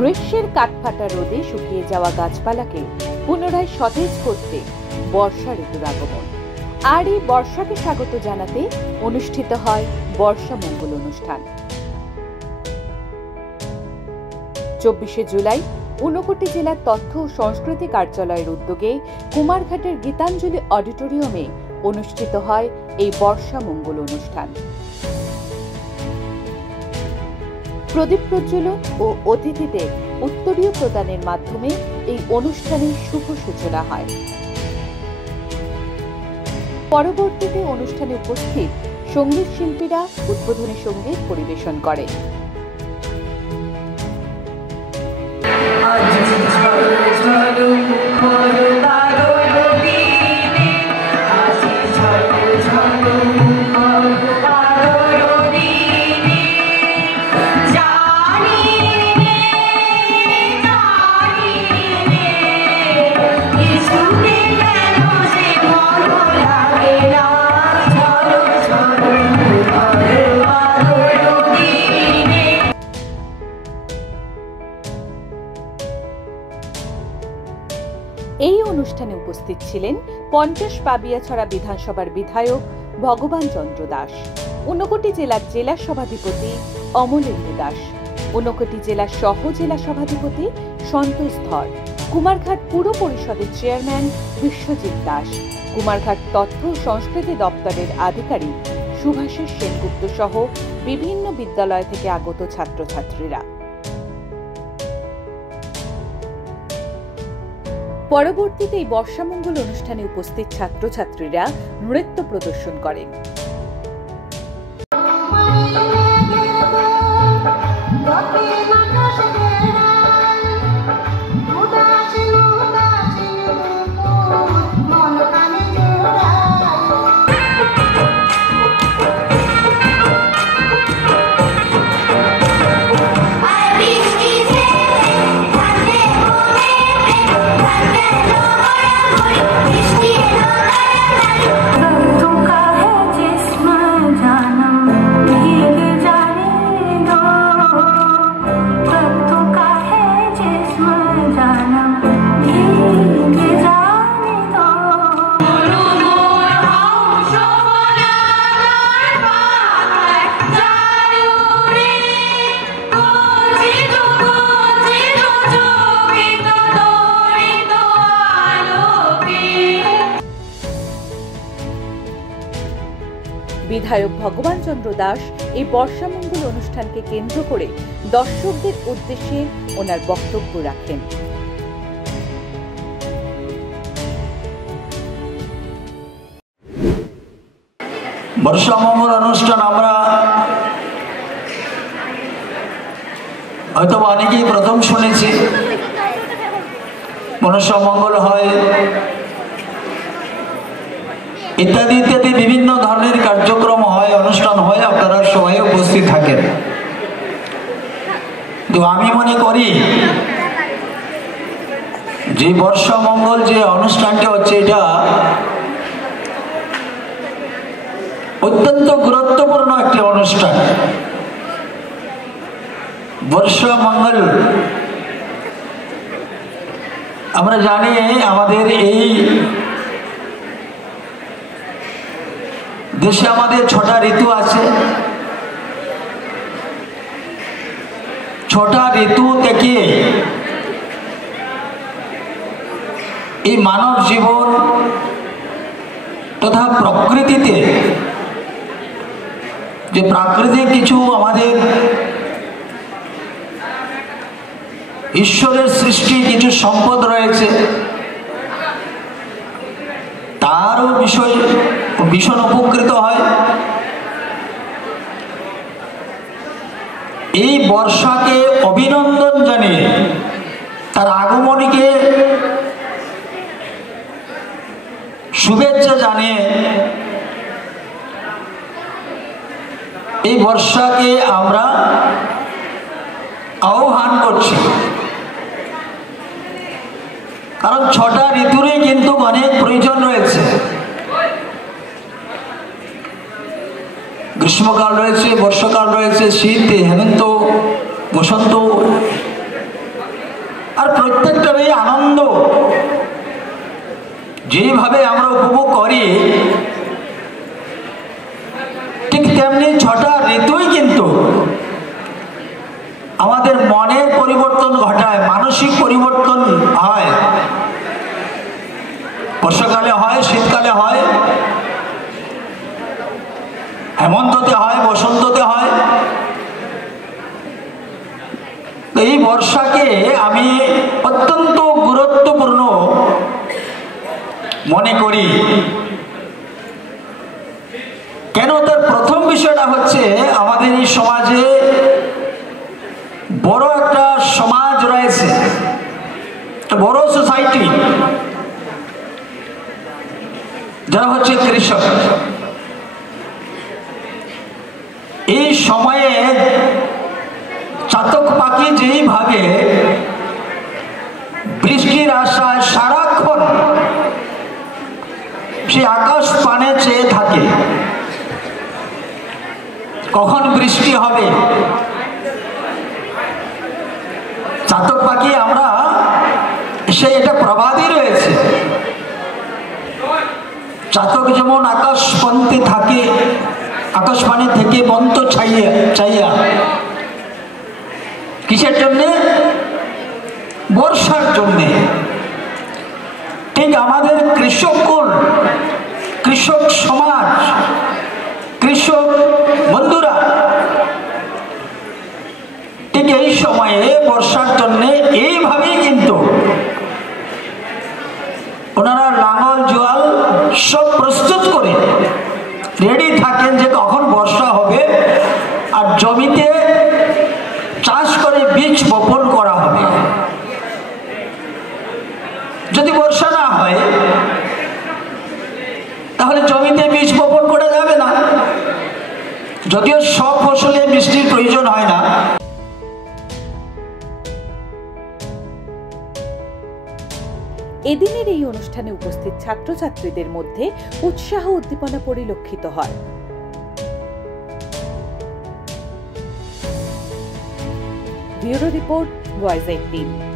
গ্রীষ্মের কাঠফাটা রোদে শুকিয়ে যাওয়া গাছপালাকে পুনরায় সতেজ করতে বর্ষা ঋতুর আগমন। আর এই বর্ষাকে স্বাগত জানাতে অনুষ্ঠিত হয় বর্ষা মঙ্গল অনুষ্ঠান। 24শে জুলাই ঊনকোটি জেলার তথ্য ও সংস্কৃতি কার্যালয়ের উদ্যোগে কুমারঘাটের গীতাঞ্জলি অডিটোরিয়ামে অনুষ্ঠিত হয় এই বর্ষা মঙ্গল অনুষ্ঠান। প্রদীপ প্রজ্বলন ও অতিথিদের উত্তরীয় প্রদানের মাধ্যমে এই অনুষ্ঠানের শুভ সূচনা হয়। পরবর্তীতে অনুষ্ঠানে উপস্থিত সঙ্গীত শিল্পীরা উদ্বোধনী সঙ্গীত পরিবেশন করে। এই অনুষ্ঠানে উপস্থিত ছিলেন 50 পাবিয়াছড়া বিধানসভার বিধায়ক ভগবান চন্দ্র দাস, ঊনকোটি জেলার জেলা সভাধিপতি অমলেন্দু দাস, ঊনকোটি জেলার সহ জেলা সভাধিপতি সন্তোষ ধর, কুমারঘাট পুর পরিষদের চেয়ারম্যান বিশ্বজিৎ দাস, কুমারঘাট তথ্য ও সংস্কৃতি দপ্তরের আধিকারিক সুভাষিস সেনগুপ্ত সহ বিভিন্ন বিদ্যালয় থেকে আগত ছাত্রছাত্রীরা। পরবর্তীতে এই বর্ষামঙ্গল অনুষ্ঠানে উপস্থিত ছাত্রছাত্রীরা নৃত্য প্রদর্শন করেন। বিধায়ক ভগবান চন্দ্র দাস এই বর্ষামঙ্গল অনুষ্ঠানকে কেন্দ্র করে দর্শকদের উদ্দেশ্যে ওনার বক্তব্য রাখেন। বর্ষামঙ্গল অনুষ্ঠান আমরা হয়তো অনেকেই প্রথম শুনেছি। বর্ষামঙ্গল হয় ইত্যাদি ইত্যাদি বিভিন্ন ধরনের কার্যক্রম হয়, অনুষ্ঠান হয়, আপনারা সবাই উপস্থিত থাকেন। তো আমি মনে করি যে বর্ষামঙ্গল যে অনুষ্ঠানটা হচ্ছে এটা অত্যন্ত গুরুত্বপূর্ণ একটি অনুষ্ঠান। বর্ষামঙ্গল আমরা জানি আমাদের এই দেশে আমাদের 6টা ঋতু আছে। 6টা ঋতু থেকে এই মানব জীবন তথা প্রকৃতিতে যে প্রাকৃতিক কিছু আমাদের ঈশ্বরের সৃষ্টি কিছু সম্পদ রয়েছে, তারও বিষয় ভীষণ উপকৃত হয়। এই বর্ষাকে অভিনন্দন জানিয়ে, তার আগমনীকে শুভেচ্ছা জানিয়ে এই বর্ষাকে আমরা আহ্বান করছি। কারণ 6টা ঋতুরই কিন্তু অনেক প্রয়োজন রয়েছে। গ্রীষ্মকাল রয়েছে, বর্ষাকাল রয়েছে, শীত, হেমন্ত, বসন্ত, প্রত্যেকটারই আনন্দ যেভাবে আমরা উপভোগ করি, ঠিক তেমনি 6টা ঋতুই কিন্তু আমাদের মনের পরিবর্তন ঘটায়, মানসিক পরিবর্তন হয়। বর্ষাকালে হয়, শীতকালে হয়, হেমন্ততে হয়, বসন্ততে হয়। এই বর্ষাকে আমি অত্যন্ত গুরুত্বপূর্ণ মনে করি। কেন? তার প্রথম বিষয়টা হচ্ছে, আমাদের এই সমাজে বড় একটা সমাজ রয়েছে, বড় সোসাইটি, যারা হচ্ছে কৃষক। এই সময়ে চাতক পাখি যেইভাবে বৃষ্টির আশায় সারাক্ষণ সে আকাশ পানে চেয়ে থাকে, কখন বৃষ্টি হবে। চাতক পাখি আমরা সে এটা প্রবাদই রয়েছে, চাতক যেমন আকাশ পন্থে থাকে, আকাশবাণী থেকে বন্ত চাইয়া। কিসের জন্যে? বর্ষার জন্যে। ঠিক আমাদের কৃষককুল, কৃষক সমাজ, কৃষক বন্ধুরা ঠিক এই সময়ে বর্ষার জন্য এইভাবেই কিন্তু ওনারা লাঙল জোয়াল সব প্রস্তুত করে রেডি থাকেন যে কখন বর্ষা হবে আর জমিতে চাষ করে বীজ বপন করা হবে। যদি বর্ষা না হয় তাহলে জমিতে বীজ বপন করা যাবে না। যদিও সব ফসলে বৃষ্টির প্রয়োজন হয় না। এদিনের এই অনুষ্ঠানে উপস্থিত ছাত্রছাত্রীদের মধ্যে উৎসাহ উদ্দীপনা পরিলক্ষিত হয়। Bureau report, voice 18।